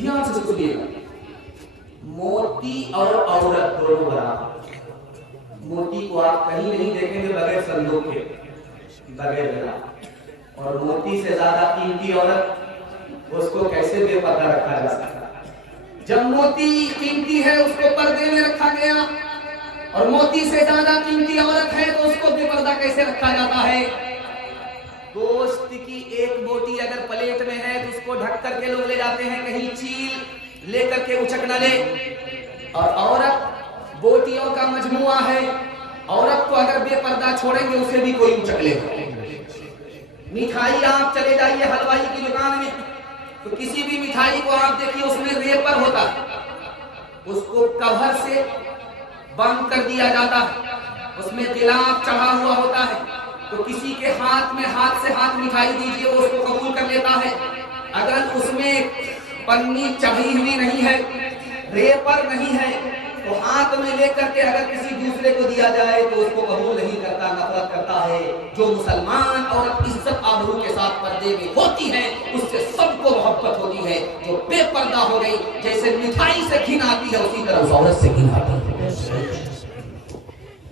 ध्यान से सुनिएगा, मोती और औरत दोनों बराबर। मोती को आप कहीं नहीं देखेंगे बगैर संदूक के, बगैर बना। और मोती से ज्यादा कीमती औरत, उसको कैसे बेपर्दा रखा जा सकता है? जब मोती कीमती है उसको पर्दे में रखा गया, और मोती से ज्यादा कीमती औरत है तो उसको बेपर्दा कैसे रखा जाता है? गोश्त की एक बोटी अगर प्लेट में है तो उसको ढक करके लोग ले जाते हैं, कहीं चील लेकर के उचक न ले। और औरत बोटियों का मजमुआ है, औरत को अगर बेपर्दा छोड़ेंगे उसे भी कोई उचक लेगा। मिठाई आप चले जाइए हलवाई की दुकान में, तो किसी भी मिठाई को आप देखिए उसमें रेपर होता है, उसको कवर से बंद कर दिया जाता है, उसमें गिलाफ चढ़ा हुआ होता है। तो किसी के हाथ में हाथ से हाथ मिठाई दीजिए वो उसको कबूल कर लेता है। अगर उसमें पन्नी चढ़ी हुई नहीं है, रेपर नहीं है, तो हाथ में लेकर के अगर किसी दूसरे को दिया जाए तो उसको कबूल नहीं करता, नफरत करता है। जो मुसलमान औरत इज्जत आबरू के साथ पर्दे में होती है उससे सबको मोहब्बत होती है। जो बेपर्दा हो गई, जैसे मिठाई से घिन आती है उसी तरह उस औरत से घिन आती है।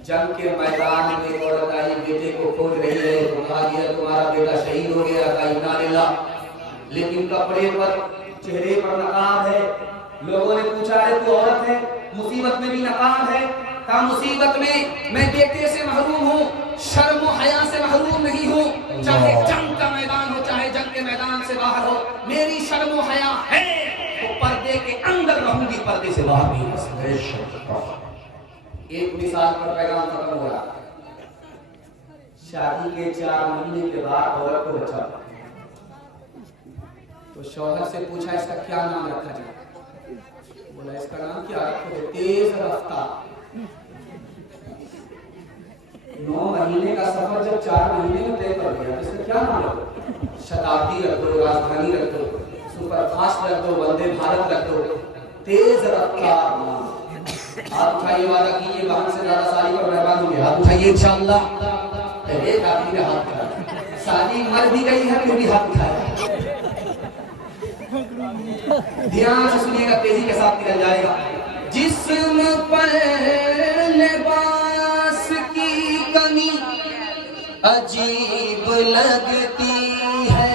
जंग के मैदान में एक औरत आई, बेटे को खोज रही है, तो कहा गया तुम्हारा बेटा शहीद हो गया, कहा इन्ना लिल्लाह। लेकिन कपड़े पर, चेहरे पर नकाब है। लोगों ने पूछा है तू औरत है, मुसीबत में भी नकाब है? कहा मुसीबत में मैं बेटे से महरूम हूँ, शर्म और हया से महरूम नहीं हूँ। चाहे जंग का मैदान हो, चाहे जंग के मैदान से बाहर हो, मेरी शर्म और हया है तो पर्दे के अंदर रहूंगी, पर्दे से बाहर नहीं हो सकती। एक मिसाल पर पैगाम खत्म हो रहा। शादी के 4 महीने के बाद औरत को बच्चा, तो शौहर से पूछा इसका क्या नाम रखा जाए? बोला इसका नाम क्या रखोगे? तेज रफ्तार। 9 महीने का सफर जब 4 महीने में तय कर दिया, इसका क्या नाम रखो? शताब्दी रख दो, राजधानी रख दो, सुपरफास्ट रख दो, वंदे भारत रख दो, तेज रफ्तार नाम। हाथ उठाइए, वादा कीजिए बहन से ज्यादा साली पर मेहरबान होंगे। हाथ उठाइए इंशाअल्लाह। एक आदमी ने हाथ उठाया, साली मर भी गई है फिर भी हाथ उठाया। ध्यान से सुनिएगा, तेजी के साथ निकल जाएगा। जिस्म पर लिबास की कमी अजीब लगती है,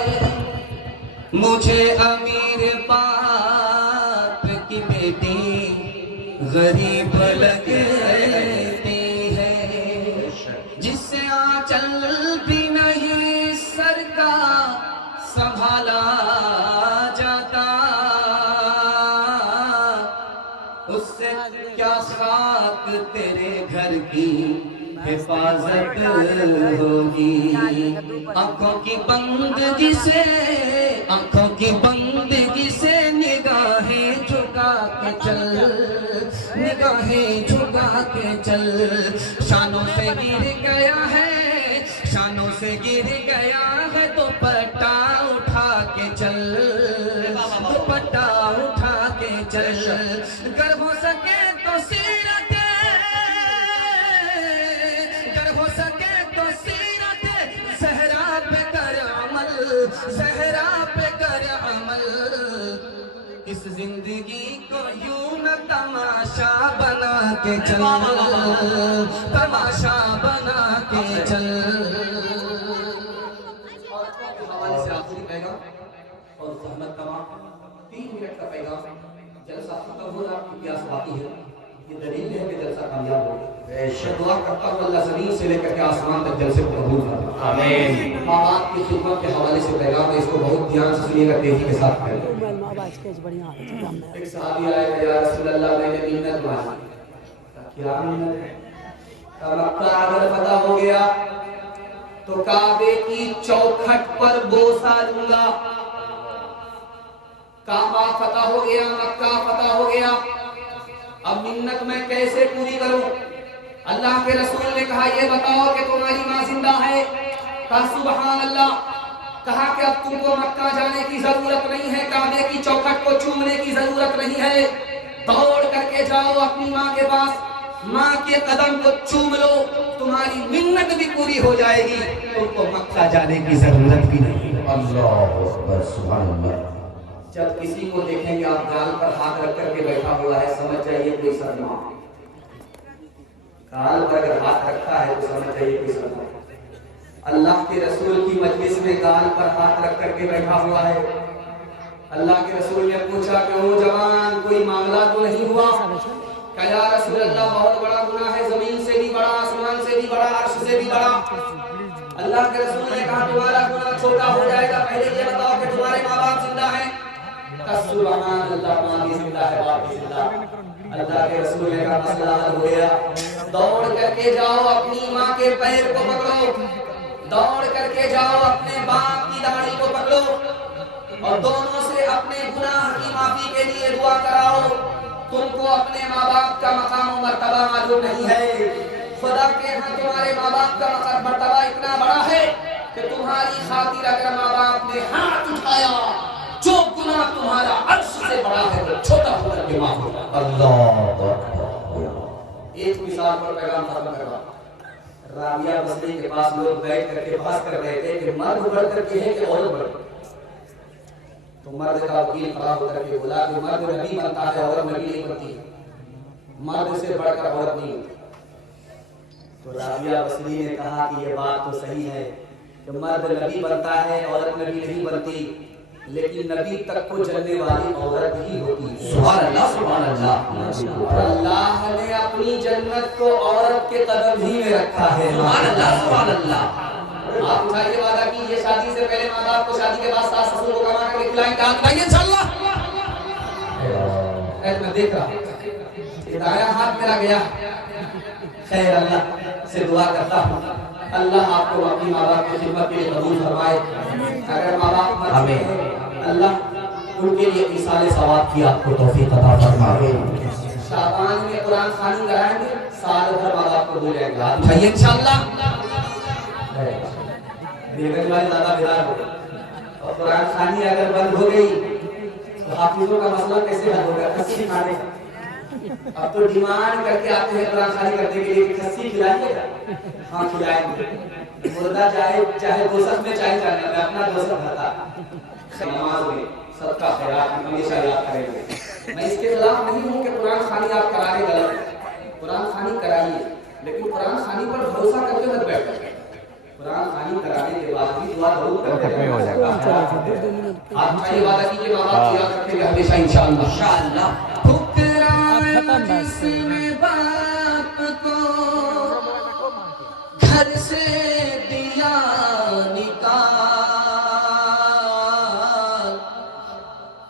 मुझे अमीर बाप की बेटी गरीब लगती है, जिससे आंचल भी नहीं सर का संभाला जाता, उससे क्या खाक तेरे घर की हिफाजत होगी। आंखों की बंदगी से, आंखों की बंदगी से निगाहें झुका के चल, निगाहें झुका के चल। शानों से गिर गया है, शानों से गिर गया है, दुपट्टा उठा के चल, दुपट्टा उठा के चल। अगर हो सके तो सीरत, अगर हो सके तो सीरत सहरा पे कर अमल, सहरा पे कर अमल। इस जिंदगी को यूं न तमाशा बना के चल, तमाशा बना के चल। हवाले से आखिरी पैगाम और ज़हमत तमाम 3 मिनट का पैगाम। जलसा खत्म हो रहा, प्यास बाकी है, ये दलील है कि जलसा कामयाब हो। दुआ करता हूँ अल्लाह ज़मीन से लेकर के आसमान तक जलसे को कबूल करे, आमीन। माँ बाप की खिदमत के हवाले से पैगाम है, इसको बहुत ध्यान से सुनिएगा, तेजी के साथ करें। एक सहाबी आया, या रसूल अल्लाह मैंने मिन्नत मांगी। क्या मिन्नत है? मक्का अगर फतह हो गया तो काबे की चौखट पर बोसा दूंगा। काबा फतह हो गया, मक्का फतह हो गया, अब मिन्नत मैं कैसे पूरी करूं? अल्लाह के रसूल ने कहा ये बताओ कि तुम्हारी माँ जिंदा है? कहा सुभान अल्लाह। कहा कि अब तुमको मक्का जाने की जरूरत नहीं है, काबे की चौखट को चूमने की जरूरत नहीं है, दौड़ करके जाओ अपनी माँ के पास, माँ के कदम को चूम लो, तुम्हारी मिन्नत भी पूरी हो जाएगी, तुमको मक्का जाने की जरूरत भी नहीं। अल्लाह अकबर, सुभान अल्लाह। जब किसी को देखेंगे आप गाल पर हाथ रख करके बैठा हुआ है, समझ जाइए कोई सदमा। गाल पर अगर हाथ रखा है तो समझ जाइए कोई सदमा। अल्लाह के रसूल की मजलिस में गाल पर हाथ रख करके बैठा हुआ है। अल्लाह के रसूल ने पूछा कि ओ जवान, कोई मामला तो नहीं हुआ? कहा या रसूल अल्लाह, बहुत बड़ा गुनाह है, जमीन से भी बड़ा, आसमान से भी बड़ा, अर्श से भी बड़ा। अल्लाह के रसूल ने कहा तुम्हारा गुनाह छोटा हो जाएगा, पहले ये बताओ कि तुम्हारे माँ बाप जिंदा हैं? सुभान अल्लाह, माँ भी जिंदा है, बाप भी जिंदा। अल्लाह के रसूल ने कहा मसला हल हो गया, दौड़ करके जाओ अपनी माँ के पैर को पकड़ो, दौड़ करके जाओ अपने बाप की दाढ़ी को पकड़ो और दोनों से अपने गुनाह की माफी के लिए दुआ कराओ। तुमको अपने माँ बाप का मकाम और मर्तबा मालूम नहीं है। खुदा के यहाँ तुम्हारे माँ बाप का मकाम मर्तबा इतना बड़ा है कि तुम्हारी खातिर अगर माँ बाप ने हाथ उठाया, जो गुनाह तुम्हारा अर्श से बड़ा है वो छोटा होकर के माफ होगा। अल्लाह एक मिसाल पर पैगाम खत्म करवा। राबिया बसरी के पास लोग बैठ करके बहस कर रहे थे कि मर्द बढ़ करके है कि औरत बढ़। तो मर्द का वकील खड़ा होकर के बोला कि मर्द नबी बनता है, औरत नबी नहीं बनती, मर्द से बढ़कर औरत नहीं होती। तो राबिया बसरी ने कहा कि ये बात तो सही है कि मर्द नबी बनता है, औरत नबी नहीं बनती, लेकिन नबी तक को चलने वाली औरत ही होती है। सुभान अल्लाह, सुभान अल्लाह। और अल्लाह ने अपनी जन्नत को औरत के कदम ही में रखा है। सुभान अल्लाह, सुभान अल्लाह। आप उठाइए वादा कीजिए, शादी से पहले माँ बाप को, शादी के बाद सास ससुर को कमा करके खिलाएंगे, आप खाइए इंशाअल्लाह। मैं देख रहा हूँ दाया हाथ मेरा गया। खैर अल्लाह से दुआ करता हूँ अल्लाह आपको अपनी माँ बाप की खिदमत के लिए कबूल फरमाए। अगर माँ बाप मर चुके हैं अल्लाह उनके लिए इसाले सवाब की आपको तौफीक अता फरमाए। शाबान में कुरान खानी कराएंगे, साल भर माँ बाप को बोलेंगे आप खाइए इंशाअल्लाह। बेगम वाले ज़्यादा बेदार हो गए और कुरान खानी अगर बंद हो गई तो हाफिजों का मसला कैसे हल होगा? खस्सी खाने का अब तो डिमांड करके आते हैं कुरान खानी करने के लिए, खस्सी खिलाइएगा? हाँ खिलाएंगे। मुर्दा चाहे दोसत में चाहे जाने में, अपना दोसत भरता। नमाज में सबका ख्याल हमेशा याद करेंगे। मैं इसके खिलाफ नहीं हूँ कि कुरान खानी आप करा रहे, गलत। कुरान खानी कराइए, लेकिन कुरान खानी पर भरोसा करके मत बैठो। कुरान खानी कराने के बाद भी दुआ जरूर करते रहें। आप चाहिए वादा कीजिए माँ बाप की याद रखेंगे हमेशा इंशाअल्लाह। इंशाअल्लाह ठुकराया जिसने बाप को, घर से दिया निकाल,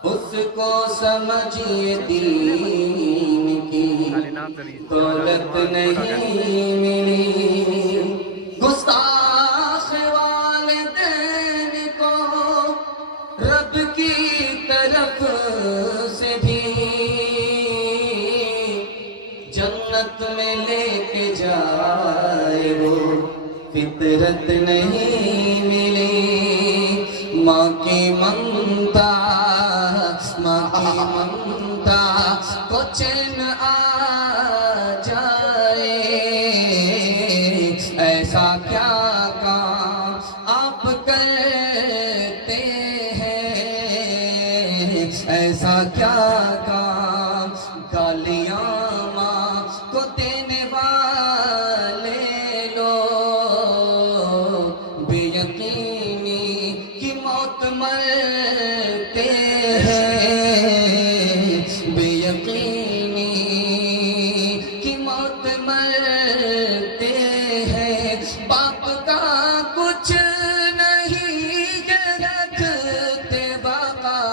उसको समझिए दीन की दौलत नहीं मिली। गुस्ताख वालिदैन को रब की तरफ से भी जन्नत में लेके जाए वो फितरत नहीं मिली। माँ की ममता, माँ की ममता को चैन आ जाए। ऐसा क्या काम आप करते हैं, ऐसा क्या काम गालियाँ माँ को देने वाले लोग बेयकीनी की मौत मरते हैं, बेयकीनी की मौत मरते हैं। बाप का कुछ नहीं रखते वक़ार,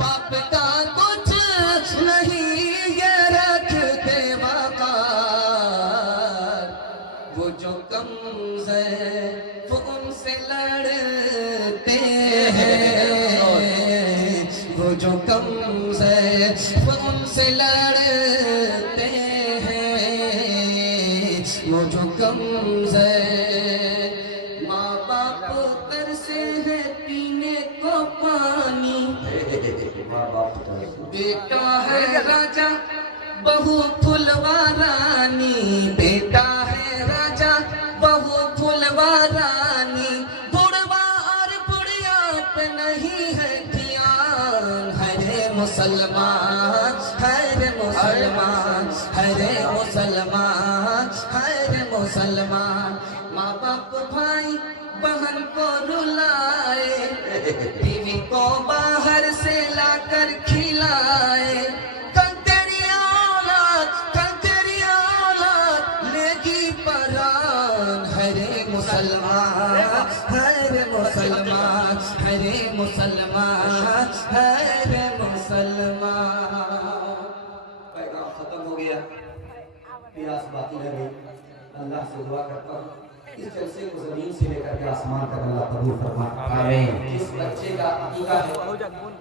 बाप का कुछ नहीं रखते वक़ार। वो जो कम्ज़ है वो उनसे लड़ते हैं, वो जो कम्ज़ है वो उनसे लड़ते हैं, वो जो कम्ज़ है। माँ बाप तरसे है पीने को पानी, बेटा है राजा बहू फुलवा रानी, बेटा है राजा बहू फुलवा रानी। बुढ़वा और बुढ़िया पे नहीं मुसलमान, है मुसलमान, है मुसलमान, है मुसलमान। माँ बाप भाई बहन को रुलाए, बीवी को बाहर से लाकर खिलाए, कल तेरी औलाद लेगी परान। है मुसलमान, है मुसलमान, है मुसलमान, है मुसलमान। पैगाम खत्म हो गया, प्यास बाकी रह गई। अल्लाह से दुआ करता हूँ इस जलसे को जमीन से लेकर के आसमान तक अल्लाह कबूल फरमाए। आमीन। जिस बच्चे का अकीका है